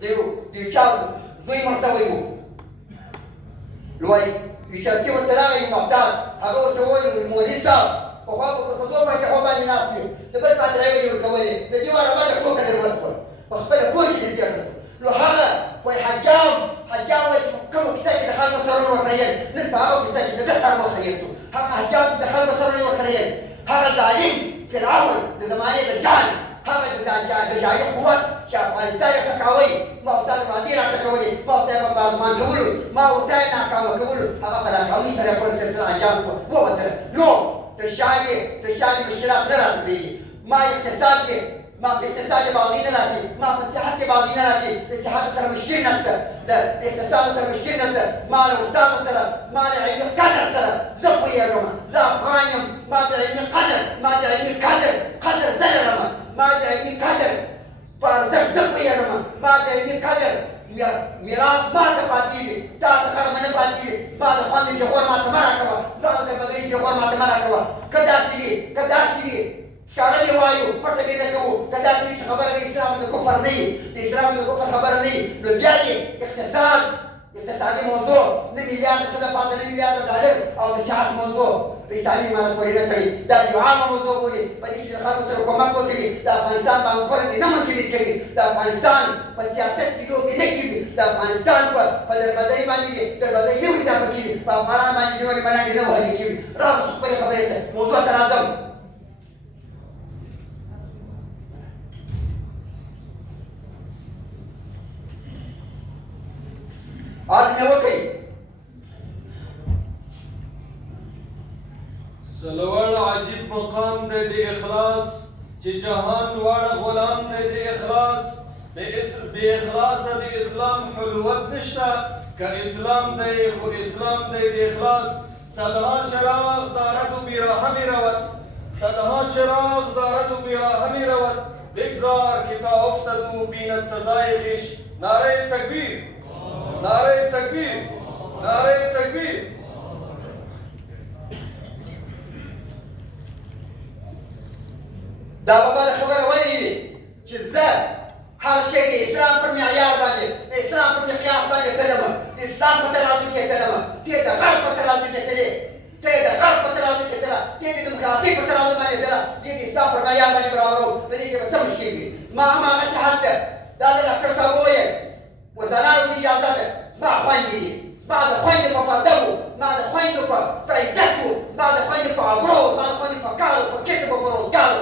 دی د یو چا زوی مړ شوی و لوی یو چرسي ورته راغی یو محتاط هغه ورته وویل مولوي صاحب پخوا په دوه پاچا خو باندې ناست وي د بل پاچا راویې یې ورکولې د دې واړه ماته ټوکه در وسول په خپله کور کې دې بېرته شو نو هغه وایي حجام وایي چې په کومه کیسه کې د خلکو سرونه ورخریل نن په هغه کیسه کې د ده سر وخریل شو هغه حجام چې د خلکو سرونه یې وخریل هغه ظالم فرعون د زمانې د جان هغه د جاهلي قوت چې افغانستان یې ټکاوی ما ورته غازي راټکولې ما ورته یې بمبارمان کولو ما ورته یې ناکامه کولو هغه په ناکامۍ سره یې خپل سلسله انجام کړه ووتله نو تر شا دې مشکلات نه راته پرېږدي ما اقتصاد کې ما په اقتصاد کې بازي نه راځي ما په صحت کې بازي نه راځي د صحت سره مشکل نشته د اقتصاد سره مشکل نشته زما له استاد سره زما له علمي قدر سره زه پوهېږم زه افغان یم زما د علمي قدر زما د علمي قدر زه لرم زما د علمي قدر په ارزښت زه پوهېږم زما د علمي قدر میراث ما ته پاتېږي تا ته خر مې نه پاتېږي زما د خوند پېغور ما ته مه راکوه زما د بدرۍ پېغور ما ته مه راکوه که داسې وي ښکاره دې وایو پټه دې نه کوو که داسې وي چې خبره د اسلام د کفر نه وي د اسلام د کفر خبره نه وي نو بیا دې اقتصادي موضوع نه میلیارده څه د پاسه نه میلیارده ډالر او د صحت موضوع په اسلامي معنی پورې نه تړي دا یو عامه موضوع بولي په دې کې د خلکو سره کومک وکړي د افغانستان بانکونه دې نه منجمد کوي د افغانستان په سیاست کې لوبې نه کېږي د افغانستان په دربدرۍ باندې دې دربدرۍ نه اضافه کېږي په افغانانو باندې دې ونې بناډې نه وهلې کېږي راغلو خپلې خبرې ته موضوع ته راځم آج مې وکړئ سلوړ عجیب مقام دی د اخلاص چې جهان واړه غلام دی د اخلاص بې اخلاصه د اسلام حلوت نشته که اسلام دی خو اسلام دی د اخلاص صدها چراغ دارد و بیراهمی رود صدها چراغ دارد و بیراهمی رود بگذار که تا افتد و بیند سزای خویش نعره تکبیر نعره تکبیر نعره تکبیر دا به بله خبره ولې وي چې زه هر شی د اسلام پر معیار باندې د اسلام پر مقیاس باندې تلم د اسلام په ترازو کې تلم ته یې د غرب په ترازو کې تلې ته یې د غرب په ترازو کې تله ته یې د ډیموکراسۍ په ترازو باندې تله زه د اسلام پر معیار باندې برابروم په دې کې به څه مشکل وي زما هماغه صحت ده دا د ډاکټر صاحب وویل وزنانو ته اجازه ده زما خویندې دي زما د خویندو په پرده وو زما د خویندو په عزت وو زما د خویندو په ابرو زما د خویندو په کار په کسب او په روزګار